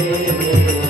Ave